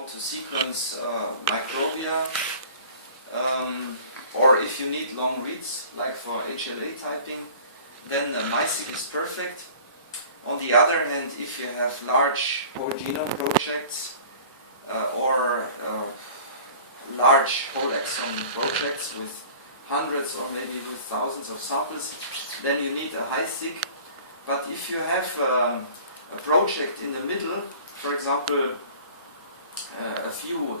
want to sequence microbia, or if you need long reads, like for HLA typing, then Nextseq is perfect. On the other hand, if you have large whole genome projects or large whole exome projects with hundreds or maybe with thousands of samples, then you need a Nextseq. But if you have a project in the middle, for example, a few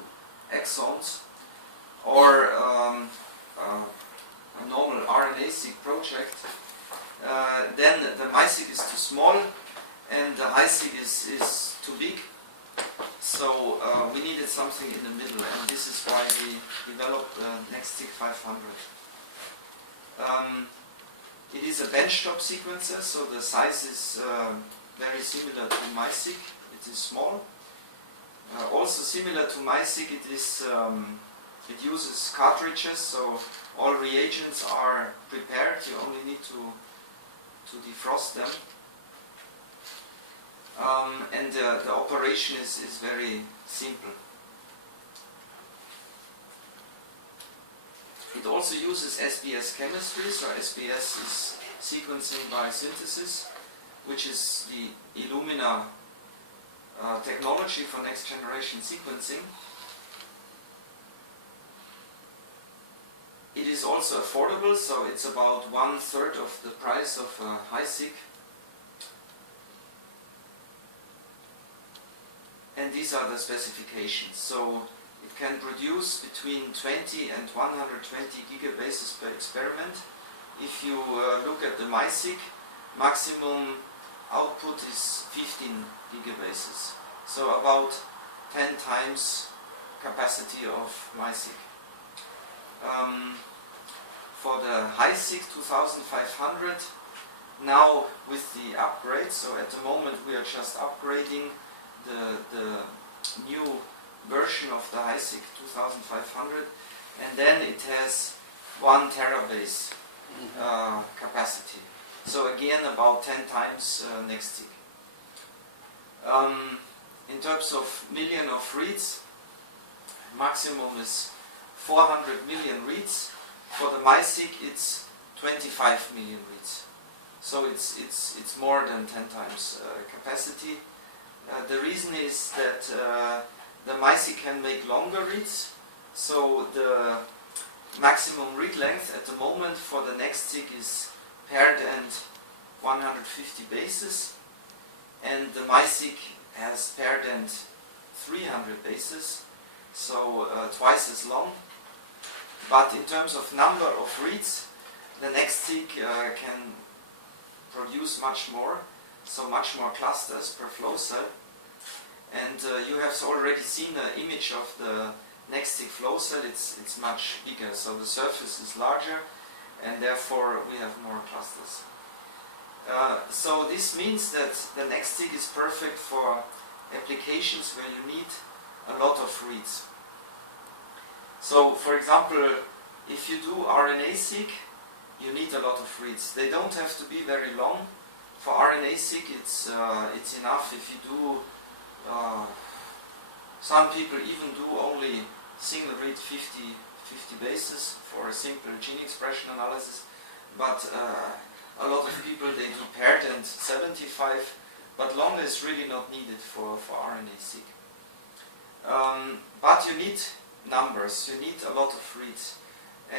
exons, or a normal RNA-seq project, then the Nextseq is too small and the Nextseq is too big. So we needed something in the middle, and this is why we developed the Nextseq 500. It is a benchtop sequencer, so the size is very similar to Nextseq. It is small. Also similar to Nextseq, it uses cartridges, so all reagents are prepared. You only need to defrost them. And the operation is very simple. It also uses SBS chemistry, so SBS is sequencing by synthesis, which is the Illumina technology for next generation sequencing. It is also affordable, so it's about 1/3 of the price of a Nextseq. And these are the specifications. So it can produce between 20 and 120 gigabases per experiment. If you look at the Nextseq, maximum output is 15 gigabases. So about 10 times capacity of Nextseq. For the Nextseq 2500, now with the upgrade, so at the moment we are just upgrading the new version of the Nextseq 2500, and then it has 1 terabase capacity. So again about 10 times Nextseq. In terms of million of reads, maximum is 400 million reads. For the Nextseq it's 25 million reads. So it's more than 10 times capacity. The reason is that the Nextseq can make longer reads. So the maximum read length at the moment for the Nextseq is paired and 150 bases, and the Nextseq has paired and 300 bases, so twice as long. But in terms of number of reads, the Nextseq can produce much more, so much more clusters per flow cell. And you have already seen an image of the Nextseq flow cell. It's much bigger, so the surface is larger, and therefore we have more clusters. So this means that the Nextseq is perfect for applications where you need a lot of reads. So, for example, if you do RNA-seq, you need a lot of reads. They don't have to be very long. For RNA-seq, it's enough if you do. Some people even do only single read 50 bases for a simple gene expression analysis, but a lot of people, they do paired and 75, but longer is really not needed for RNA-seq. But you need numbers, you need a lot of reads,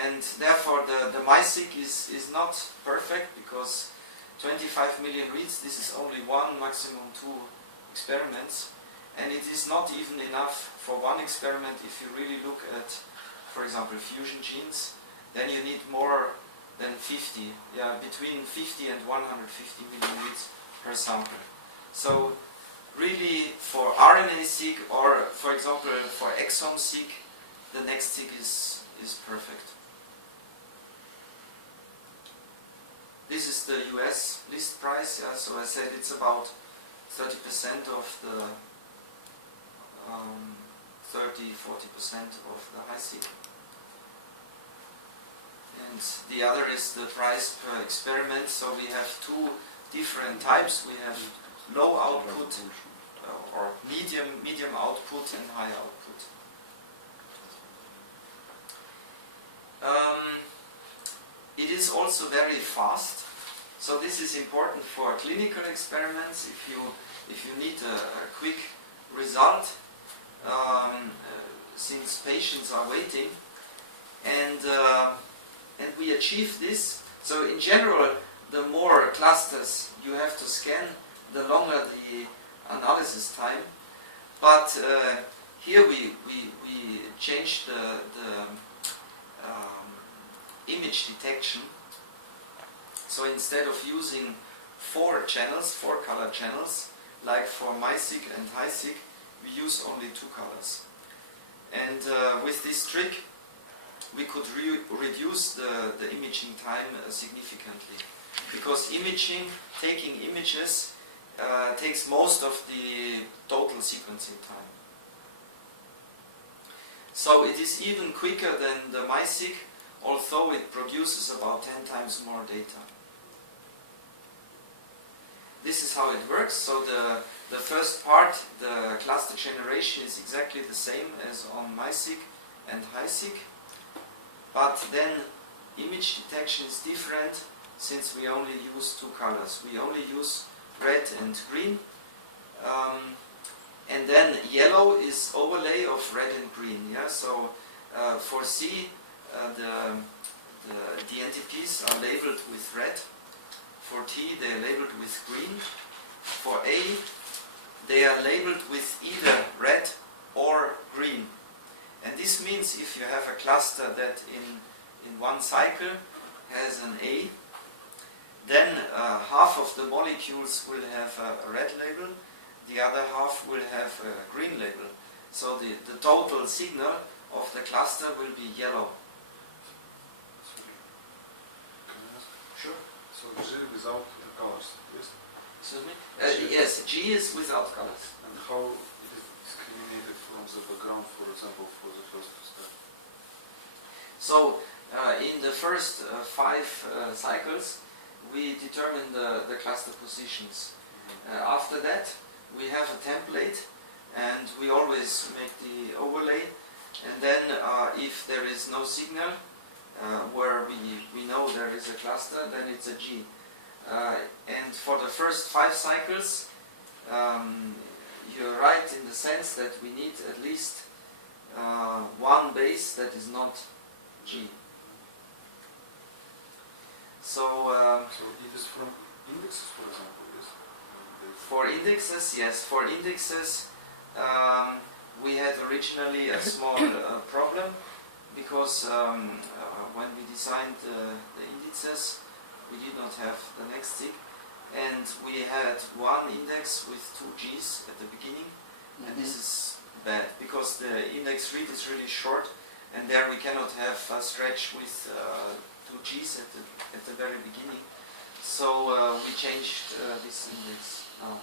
and therefore the Nextseq is not perfect, because 25 million reads, this is only 1, maximum 2 experiments, and it is not even enough for one experiment. If you really look at, for example, fusion genes, then you need more than 50, between 50 and 150 million reads per sample. So really for RNA-seq, or for example for exome-seq, the Nextseq is perfect. This is the US list price, so I said it's about 30% of the 30-40% of the Nextseq. And the other is the price per experiment. So we have two different types. We have low output, or medium output and high output. It is also very fast, so this is important for clinical experiments. If you need a quick result, since patients are waiting, and we achieve this. So in general, the more clusters you have to scan, the longer the analysis time. But here we changed the image detection. So instead of using 4 color channels, like for MySeq and HiSeq, we use only 2 colors. And with this trick, we could reduce the imaging time significantly. Because taking images, takes most of the total sequencing time. So it is even quicker than the MySeq, although it produces about 10 times more data. This is how it works. So the first part, the cluster generation, is exactly the same as on MySeq and HiSeq. But then image detection is different, since we only use 2 colors. We only use red and green. And then yellow is overlay of red and green. Yeah? So for C, the NTPs are labeled with red. For T, they are labeled with green. For A, they are labeled with either red or green. And this means if you have a cluster that in one cycle has an A, then half of the molecules will have a red label, the other half will have a green label. So the total signal of the cluster will be yellow. Sure. So G without the colors, yes? Excuse me? Yes, G is without colors. And how it is discriminated from the background, for example, for the first step? So in the first 5 cycles, we determine the cluster positions. After that, we have a template, and we always make the overlay. And then if there is no signal, where we know there is a cluster, then it's a G. And for the first 5 cycles, you're right in the sense that we need at least 1 base that is not G. So it is from indexes, for example, yes? For indexes, yes. For indexes, we had originally a small problem, because when we designed the indices, we did not have the Nextseq, and we had 1 index with 2 Gs at the beginning, and this is bad, because the index read is really short, and there we cannot have a stretch with 2 Gs at the very beginning. So we changed this index now.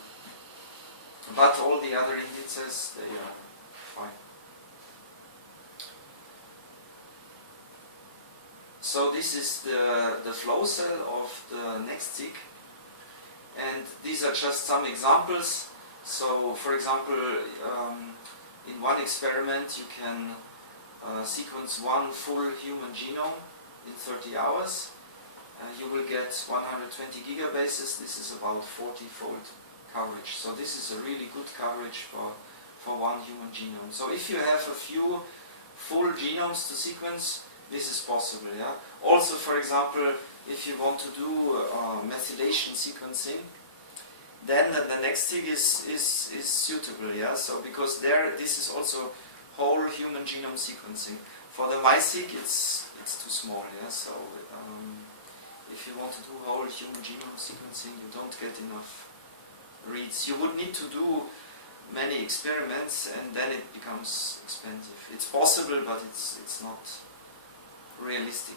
But all the other indices, they are fine. So this is the flow cell of the Nextseq, and these are just some examples. So for example, in one experiment you can sequence 1 full human genome in 30 hours. You will get 120 gigabases. This is about 40-fold coverage. So this is a really good coverage for 1 human genome. So if you have a few full genomes to sequence, this is possible. Yeah. Also, for example, if you want to do methylation sequencing, then the Nextseq is suitable. Yeah. So because this is also whole human genome sequencing. For the MySeq, it's too small. Yeah. So if you want to do whole human genome sequencing, you don't get enough reads. You would need to do many experiments, and then it becomes expensive. It's possible, but it's not realistic.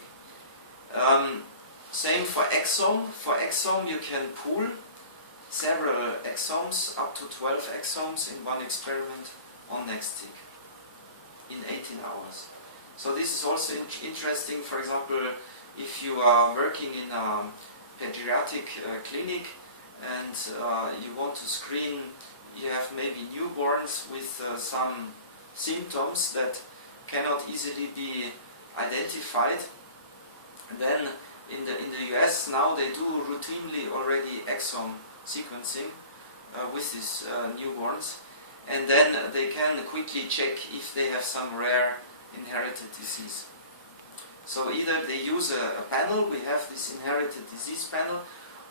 Same for exome. For exome, you can pool several exomes, up to 12 exomes in one experiment on Nextseq in 18 hours. So this is also interesting. For example, if you are working in a pediatric clinic and you want to screen you have maybe newborns with some symptoms that cannot easily be identified. And then in the US now they do routinely already exome sequencing with these newborns, and then they can quickly check if they have some rare inherited disease. So either they use a panel, we have this inherited disease panel,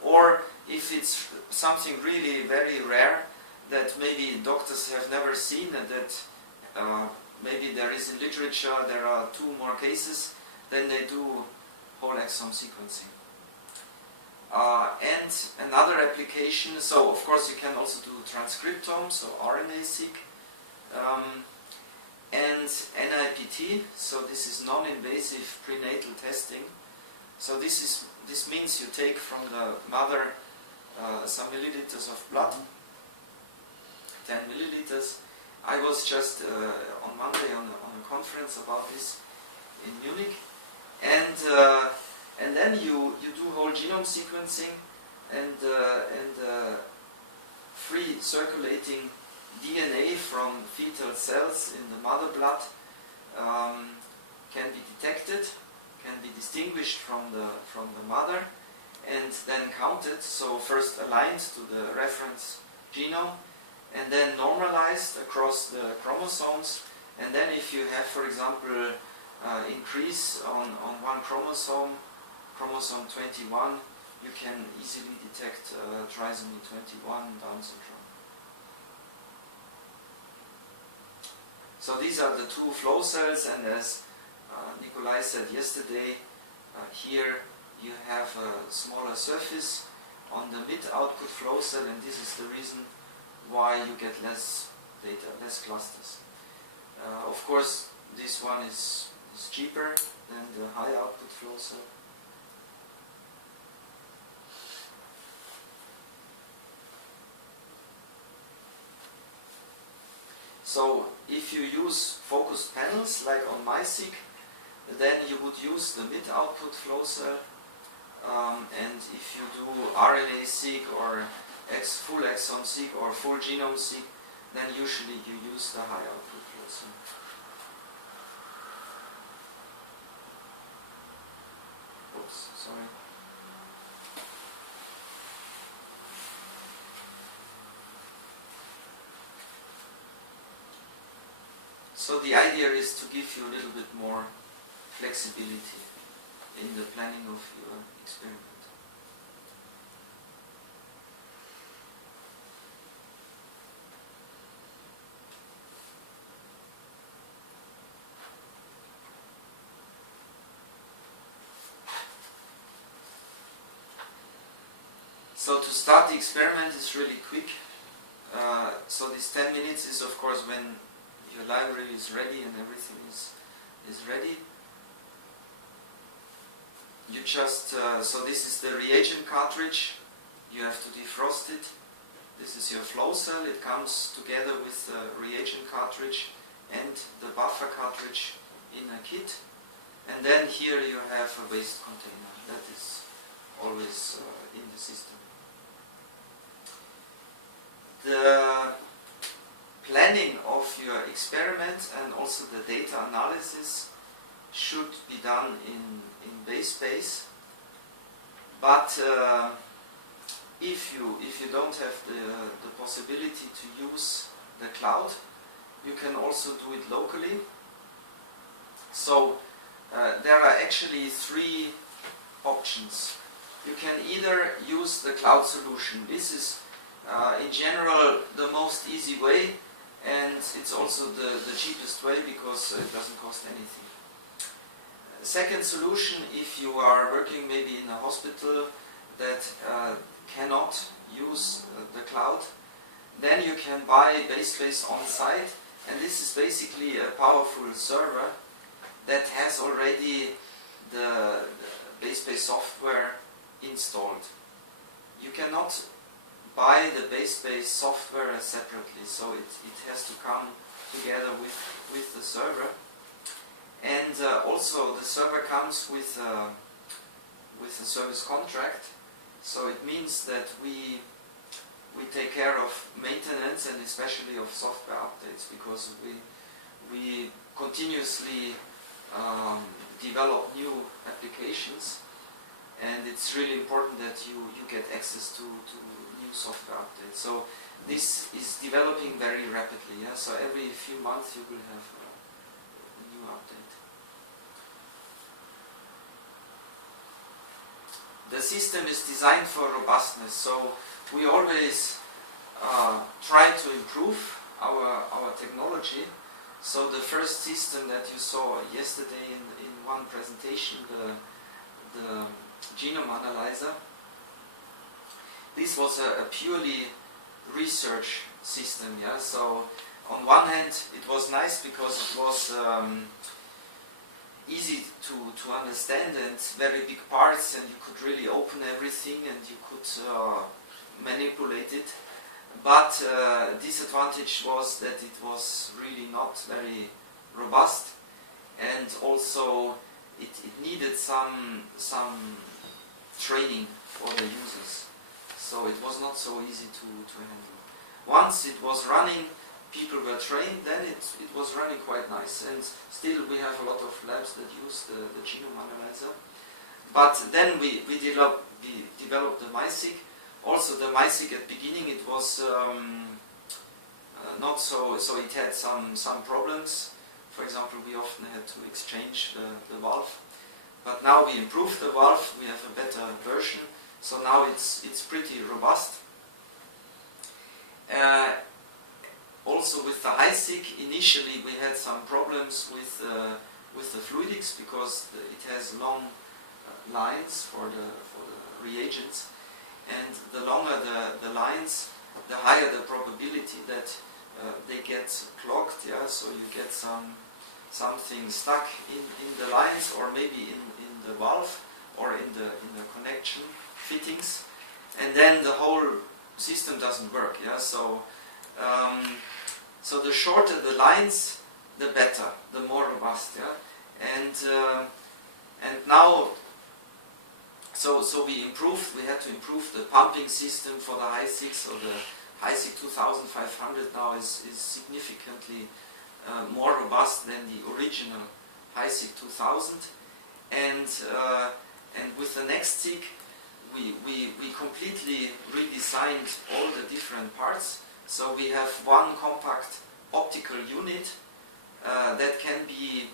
or if it's something really very rare that maybe doctors have never seen and that maybe there is in literature, there are 2 more cases, then they do whole exome sequencing. And another application, so of course you can also do transcriptome, so RNA-seq, and NIPT, so this is non-invasive prenatal testing. So this means you take from the mother some milliliters of blood, 10 milliliters. I was just on Monday on a conference about this in Munich, and then you do whole genome sequencing, and free circulating DNA from fetal cells in the mother blood can be detected, can be distinguished from the mother, and then counted. So first aligned to the reference genome, and then normalized across the chromosomes. And then if you have, for example, increase on one chromosome, chromosome 21, you can easily detect trisomy 21 Down syndrome. So these are the 2 flow cells, and as Nikolai said yesterday, here you have a smaller surface on the mid-output flow cell, and this is the reason why you get less data, less clusters. Of course, this one is cheaper than the high-output flow cell. So if you use focused panels like on MySeq, then you would use the mid-output flow cell, and if you do RNA-seq or full exome-seq or full genome-seq, then usually you use the high-output flow cell. Oops, sorry. So the idea is to give you a little bit more flexibility in the planning of your experiment. So to start the experiment is really quick. So this 10 minutes is of course when your library is ready and everything is ready. You just, so this is the reagent cartridge, you have to defrost it. This is your flow cell, it comes together with the reagent cartridge and the buffer cartridge in a kit. And then here you have a waste container that is always in the system. The planning of your experiment and also the data analysis should be done in base space. But if you don't have the possibility to use the cloud, you can also do it locally. So there are actually 3 options. You can either use the cloud solution. This is in general the most easy way, and it's also the cheapest way because it doesn't cost anything. Second solution, if you are working maybe in a hospital that cannot use the cloud, then you can buy base space on site, and this is basically a powerful server that has already the base space software installed. You cannot buy the base space software separately, so it has to come together with the server. And also the server comes with a service contract, so it means that we we take care of maintenance and especially of software updates, because we continuously develop new applications, and it's really important that you get access to new software updates. So this is developing very rapidly. Yeah? So every few months you will have a new update. The system is designed for robustness, so we always try to improve our technology. So the first system that you saw yesterday in one presentation, the genome analyzer, this was a purely research system. Yeah. So on one hand, it was nice because it was easy to understand and very big parts, and you could really open everything and you could manipulate it. But disadvantage was that it was really not very robust, and also it needed some training for the users. So it was not so easy to handle. Once it was running, people were trained, then it was running quite nice. And still we have a lot of labs that use the genome analyzer. But then we developed the Nextseq. Also the Nextseq at beginning, it was not so it had some problems. For example, we often had to exchange the valve. But now we improved the valve, we have a better version. So now it's pretty robust. Also with the Nextseq, initially we had some problems with the fluidics, because it has long lines for the reagents, and the longer the lines, the higher the probability that they get clogged. Yeah, so you get something stuck in the lines, or maybe in the valve, or in the connection fittings, and then the whole system doesn't work. Yeah, so the shorter the lines, the better, the more robust. Yeah, and now, so we improved. We had to improve the pumping system for the Nextseq. So the Nextseq 2500 now is significantly more robust than the original Nextseq 2000, and with the Nextseq we completely redesigned all the different parts. So we have one compact optical unit that can be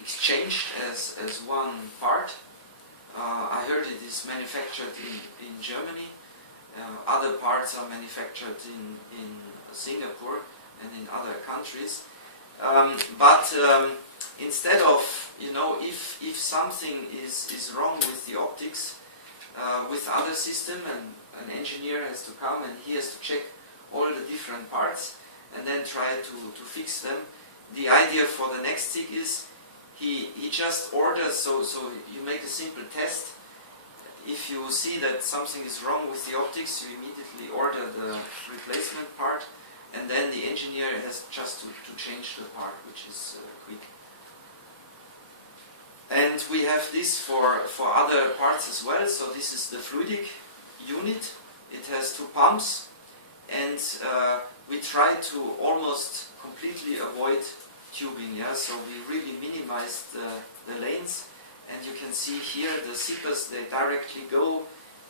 exchanged as one part. I heard it is manufactured in Germany. Other parts are manufactured in Singapore and in other countries. But instead of, if something is wrong with the optics, with other system, and an engineer has to come and he has to check all the different parts and then try to fix them. The idea for the Nextseq is he just orders, so you make a simple test. If you see that something is wrong with the optics, you immediately order the replacement part, and then the engineer has just to change the part, which is quick. And we have this for other parts as well. So this is the fluidic unit. It has two pumps, and we try to almost completely avoid tubing. Yeah, so we really minimize the lanes, and you can see here the zippers, they directly go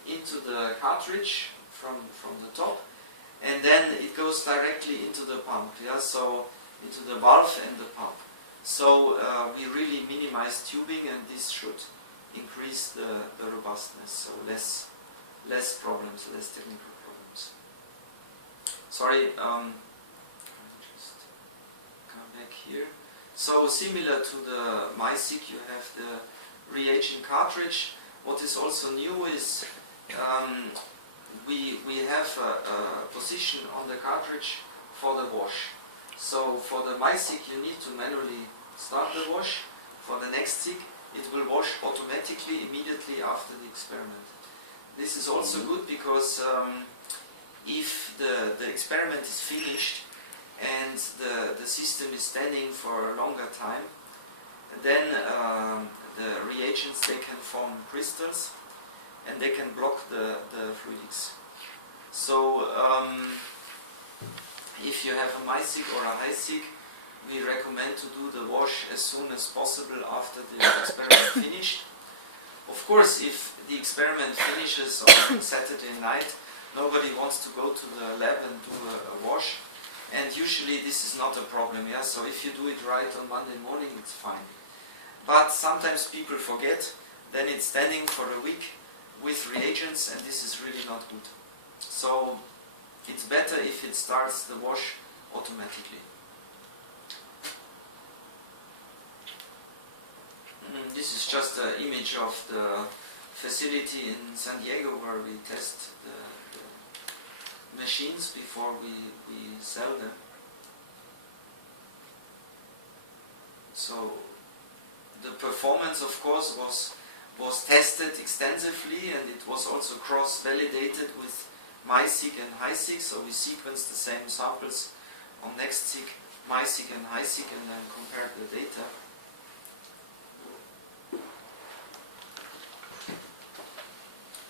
into the cartridge from the top, and then it goes directly into the pump. Yeah, so into the valve and the pump. So we really minimize tubing, and this should increase the robustness. So less problems, less technical problems. Sorry, just come back here. So similar to the Nextseq, you have the reagent cartridge. What is also new is we have a position on the cartridge for the wash. So for the Nextseq you need to manually start the wash. For the Nextseq it will wash automatically immediately after the experiment. This is also good because if the experiment is finished and the system is standing for a longer time, then the reagents, they can form crystals and they can block the fluidics. So if you have a MySeq or a HiSeq, we recommend to do the wash as soon as possible after the experiment finished. Of course, if the experiment finishes on Saturday night, nobody wants to go to the lab and do a wash, and usually this is not a problem, yeah? So if you do it right on Monday morning, it's fine. But sometimes people forget, then it's standing for a week with reagents, and this is really not good. So it's better if it starts the wash automatically. This is just an image of the facility in San Diego where we test the machines before we sell them. So the performance, of course, was tested extensively, and it was also cross-validated with MySeq and HiSeq. So we sequenced the same samples on Nextseq, MySeq and HiSeq, and then compared the data.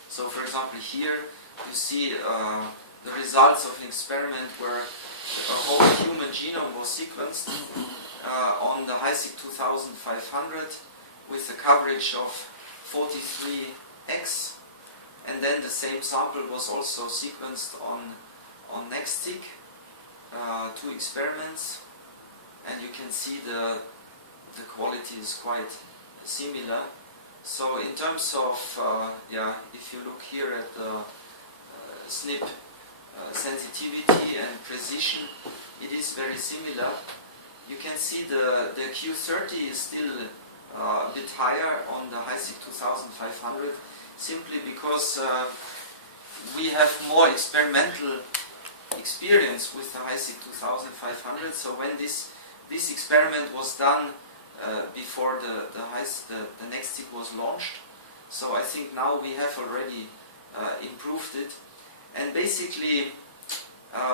So for example here you see the results of an experiment where a whole human genome was sequenced on the HiSeq 2500 with a coverage of 43x, and then the same sample was also sequenced on Nextseq, 2 experiments, and you can see the quality is quite similar. So in terms of, if you look here at the SNP sensitivity and precision, it is very similar. You can see the Q30 is still a bit higher on the HiSeq 2500, simply because we have more experimental experience with the HiSeq 2500. So when this experiment was done before the Nextseq was launched, so I think now we have already improved it. And basically,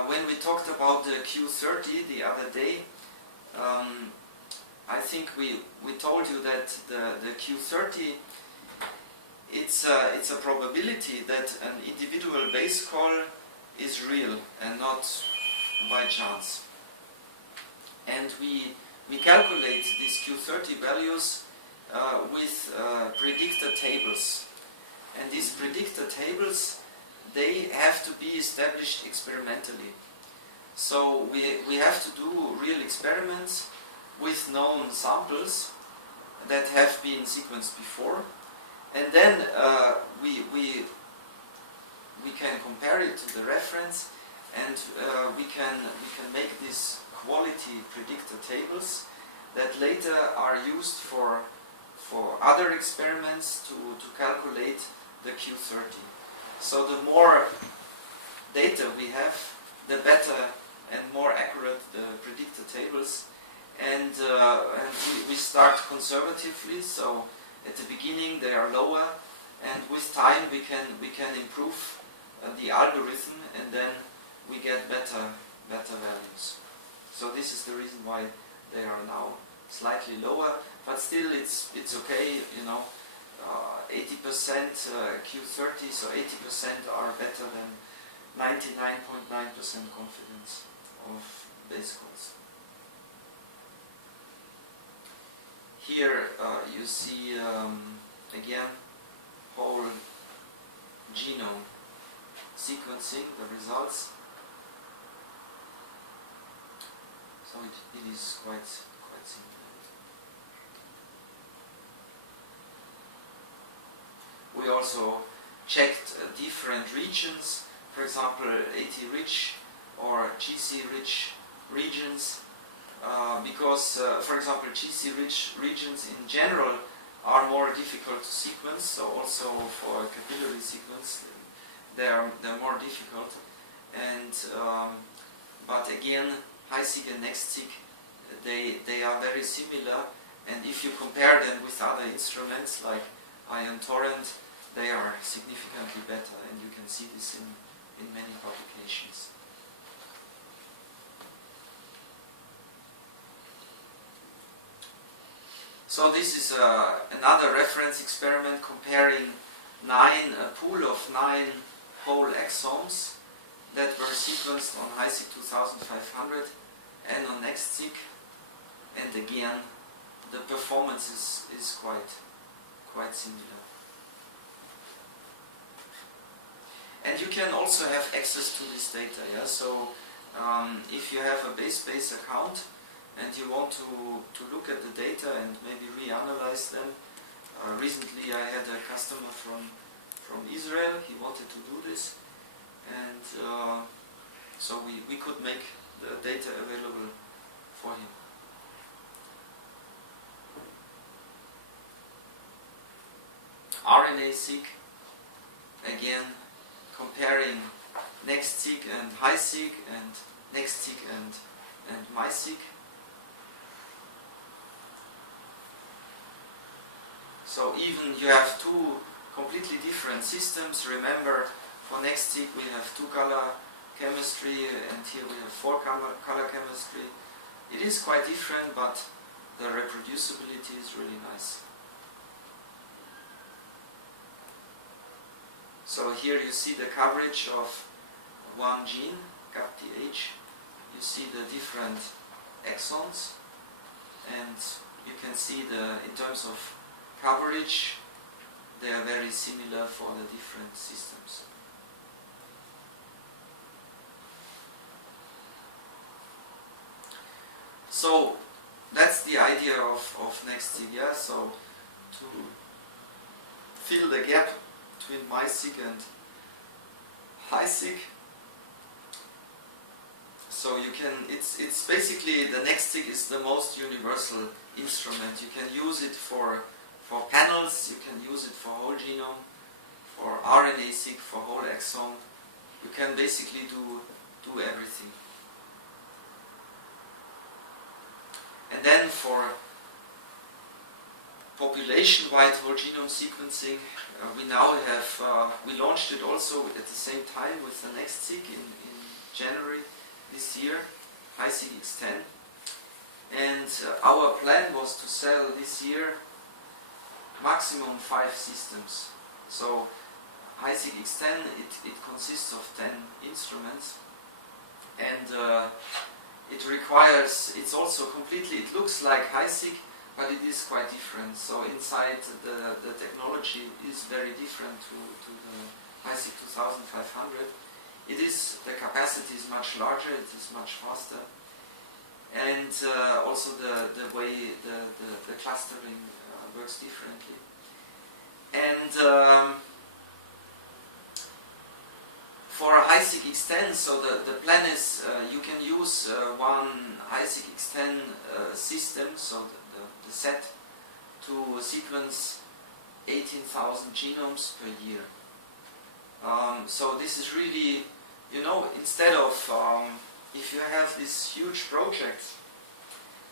when we talked about the Q30 the other day, I think we told you that the Q30, it's a probability that an individual base call is real and not by chance. And we calculate these Q30 values with predictor tables. And these predictor tables, they have to be established experimentally. So we have to do real experiments with known samples that have been sequenced before, and then we can compare it to the reference, and we can make these quality predictor tables that later are used for other experiments to calculate the Q30. So the more data we have, the better and more accurate the predictor tables. And we start conservatively, so at the beginning they are lower, and with time we can improve the algorithm, and then we get better values. So this is the reason why they are now slightly lower, but still it's okay, you know. 80% Q30, so 80% are better than 99.9% confidence of base calls. Here you see again whole genome sequencing, the results. So it is quite simple. We also checked different regions, for example AT-rich or GC-rich regions, because, for example, GC-rich regions in general are more difficult to sequence, so also for capillary sequence they're more difficult. And but again, HiSeq and Nextseq, they are very similar, and if you compare them with other instruments like Ion Torrent, they are significantly better, and you can see this in many publications. So this is another reference experiment comparing a pool of 9 whole exomes that were sequenced on HiSeq 2500 and on Nextseq, and again the performance is quite similar. And you can also have access to this data. Yeah? So if you have a base account and you want to look at the data and maybe reanalyze them, recently I had a customer from Israel. He wanted to do this, and so we could make the data available for him. RNA-seq, again comparing Nextseq and HiSeq and Nextseq and MySeq. So even you have two completely different systems. Remember, for Nextseq we have 2-color chemistry, and here we have 4-color chemistry. It is quite different, but the reproducibility is really nice. So here you see the coverage of one gene, CAPTH. You see the different exons, and you can see in terms of coverage, they are very similar for the different systems. So that's the idea of Nextseq. Yeah? So to fill the gap between MySeq and HiSeq. So you can, it's basically, the Nextseq is the most universal instrument. You can use it for panels, you can use it for whole genome, for RNA-seq, for whole exome. You can basically do everything. And then for population-wide whole genome sequencing, we now have, we launched it also at the same time with the Nextseq in January this year, HiSeq X10. And our plan was to sell this year maximum 5 systems. So HiSeq X10, it consists of 10 instruments, and it requires, it's also completely, it looks like HiSeq, but it is quite different. So inside the technology is very different to the HiSeq 2500. It is, the capacity is much larger, it is much faster, and also the way the clustering works differently. And for a HiSeq X10, so the plan is you can use one HiSeq X10 system, so the set, to sequence 18,000 genomes per year. So this is really, you know, instead of, if you have this huge project,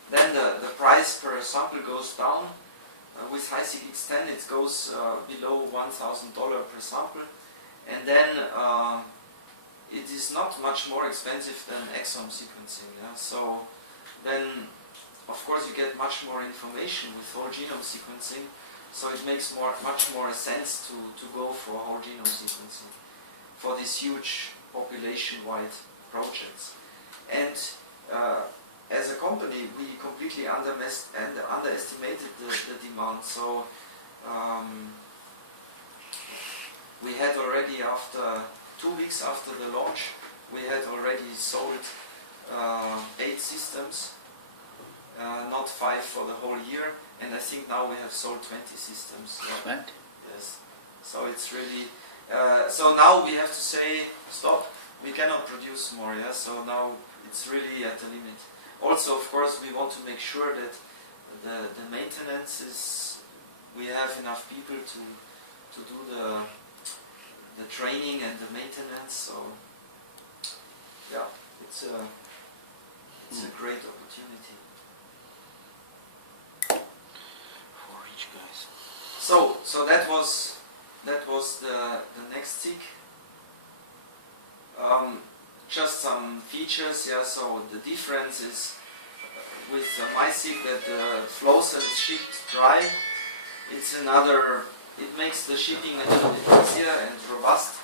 then the price per sample goes down. With HiSeq X10 it goes below $1,000 per sample, and then it is not much more expensive than exome sequencing. Yeah? So then of course you get much more information with whole genome sequencing, so it makes much more sense to go for whole genome sequencing for these huge population-wide projects. And as a company, we completely underestimated the demand. So we had already, after 2 weeks after the launch, we had already sold 8 systems, not 5 for the whole year, and I think now we have sold 20 systems. Yeah? 20? Yes. So it's really, so now we have to say, stop, we cannot produce more. Yeah? So now it's really at the limit. Also, of course, we want to make sure that the maintenance is, we have enough people to do the training and the maintenance. So yeah, it's a great opportunity for rich guys. So that was the Nextseq. Just some features, yeah. So the difference is with MySeq that the flow cell is shipped dry. It's another. It makes the shipping a little bit easier and robust.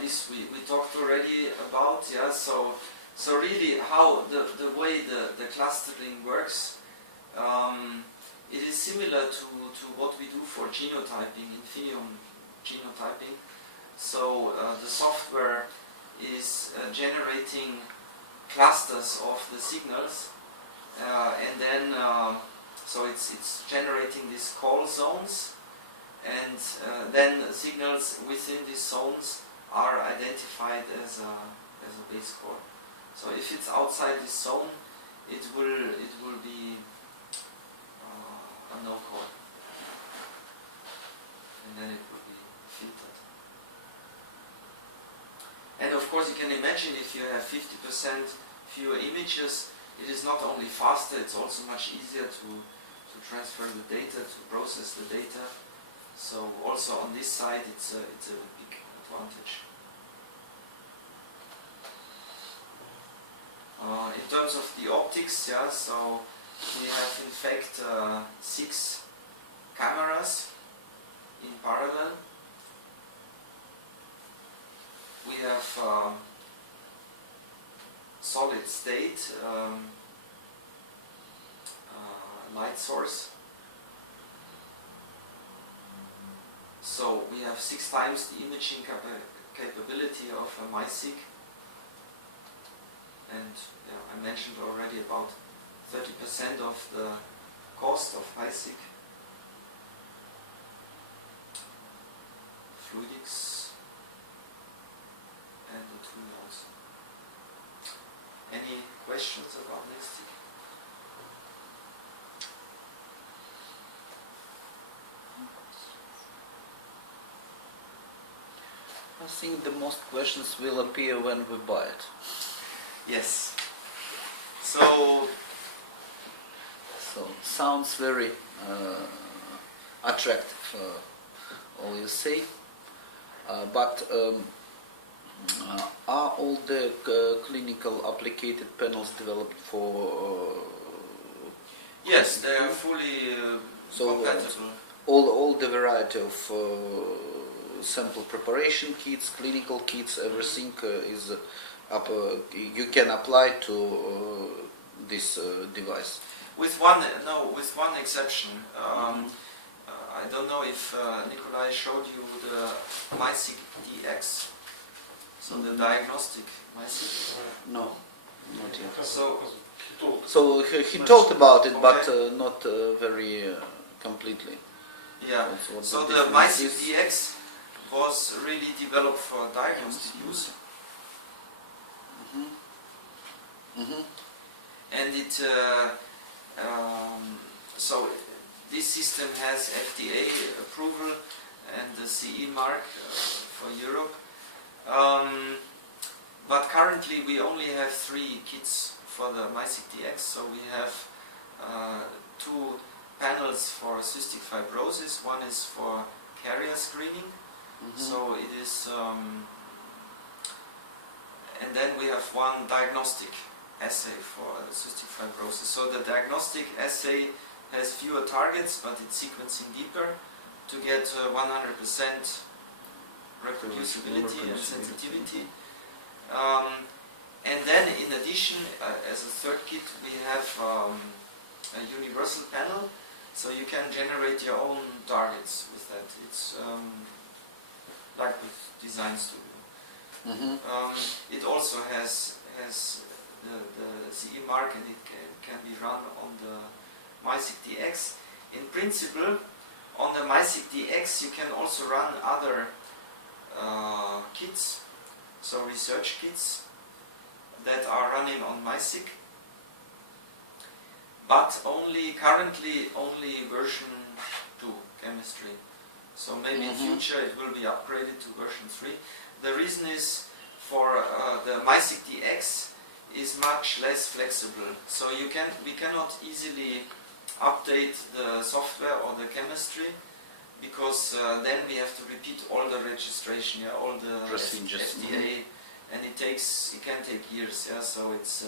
this we talked already about, yeah. So really how the way the clustering works, it is similar to what we do for genotyping, Infinium genotyping. So the software is generating clusters of the signals, and then so it's generating these call zones, and then signals within these zones are identified as a base call. So if it's outside this zone, it will be a no call, and then it will be filtered. And of course, you can imagine if you have 50% fewer images, it is not only faster, it's also much easier to transfer the data, to process the data. So also on this side, it's a big advantage. In terms of the optics, yeah, so we have in fact 6 cameras in parallel. We have solid state light source. So we have 6 times the imaging capability of a MySeq. And yeah, I mentioned already about 30% of the cost of MySeq. Fluidics and the 2 nodes. Any questions about Nextseq? I think the most questions will appear when we buy it. Yes. So sounds very attractive, all you say. But are all the clinical applicated panels developed for? Yes, they are fully compatible. All the variety of sample preparation kits, clinical kits, everything is up. You can apply to this device. With one exception. I don't know if Nikolai showed you the MySeq DX, so the diagnostic MySeq. No, not yet. So he talked about it, but not very completely. Yeah. So the MySeq DX was really developed for diagnostic use. And it so this system has FDA approval and the CE mark for Europe. But currently we only have 3 kits for the MySeq DX. So we have 2 panels for cystic fibrosis. One is for carrier screening. So it is, and then we have 1 diagnostic assay for cystic fibrosis. So the diagnostic assay has fewer targets, but it's sequencing deeper to get 100% reproducibility and sensitivity. And then in addition, as a 3rd kit, we have a universal panel, so you can generate your own targets with that. It's like with Design Studio. It also has the CE mark, and it can be run on the MySeq DX. In principle, on the MySeq DX you can also run other kits, so research kits that are running on MySeq, but currently only version 2 chemistry. So maybe in future it will be upgraded to version 3. The reason is for the MySeq DX is much less flexible. So we cannot easily update the software or the chemistry, because then we have to repeat all the registration, all the procedures, FDA, and it can take years. So it's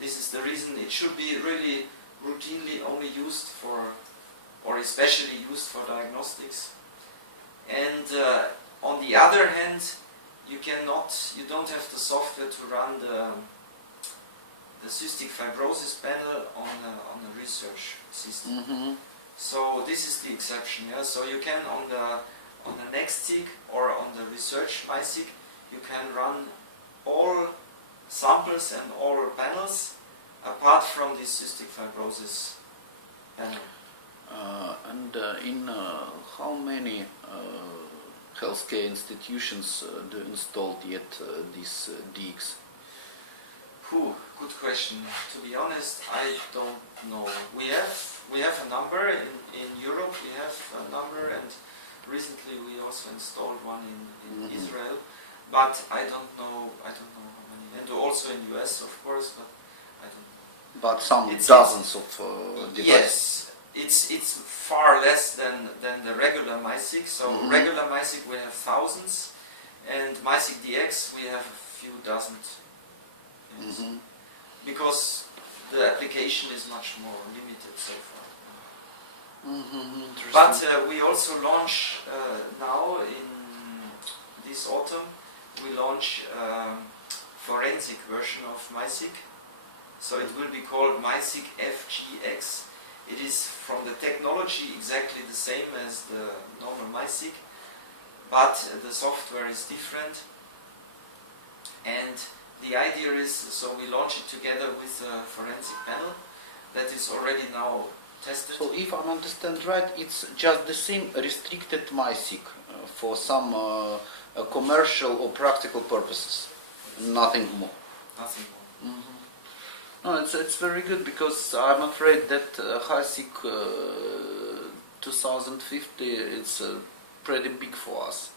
this is the reason it should be really routinely only used for, or especially used for diagnostics. And On the other hand, you don't have the software to run the cystic fibrosis panel on a research system. Mm-hmm. So this is the exception. Yeah. So you can on the Nextseq or on the research MySeq, you can run all samples and all panels apart from the cystic fibrosis panel. In how many healthcare institutions do you installed yet this DX? Good question. To be honest, I don't know. We have a number in Europe. We have a number, and recently we also installed one in Israel. But I don't know how many. And also in US, of course. But I don't. But some dozens of devices. Yes, it's far less than the regular MySeq. So regular MySeq we have thousands, and MySeq DX we have a few dozen. Yes. Because the application is much more limited so far. But we also launch now in this autumn. We launch forensic version of MySeq. So it will be called MySeq FGX. It is from the technology exactly the same as the normal MySeq, but the software is different. And the idea is, so we launch it together with a forensic panel that is already now tested. So if I understand right, it's just the same restricted MySeq for some commercial or practical purposes, nothing more. Nothing more. No, it's very good, because I'm afraid that HiSeq 2050 it's pretty big for us,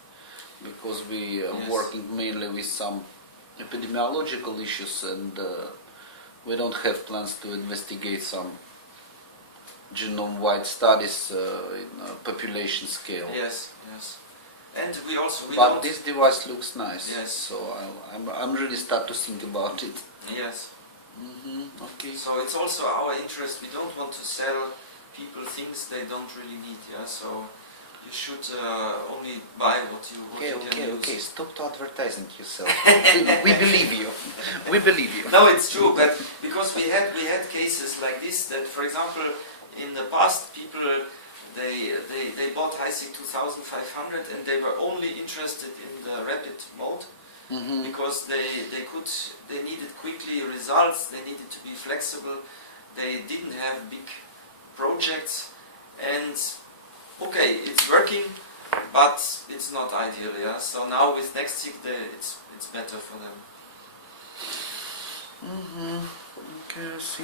because we are working mainly with some epidemiological issues, and we don't have plans to investigate some genome-wide studies in population scale. Yes, yes. And we also... But this device looks nice. Yes. So I'm really start to think about it. Yes. Okay. So it's also our interest. We don't want to sell people things they don't really need. Yeah. So you should only buy what you can use. Okay. Stop to advertising yourself. we believe you. We believe you. No, it's true. But because we had cases like this, that for example in the past people they bought HiSeq 2500 and they were only interested in the rapid mode. Because they needed quickly results, they needed to be flexible, they didn't have big projects, and okay, it's working, but it's not ideal, yeah. So now with Nextseq, it's better for them. Okay, I see.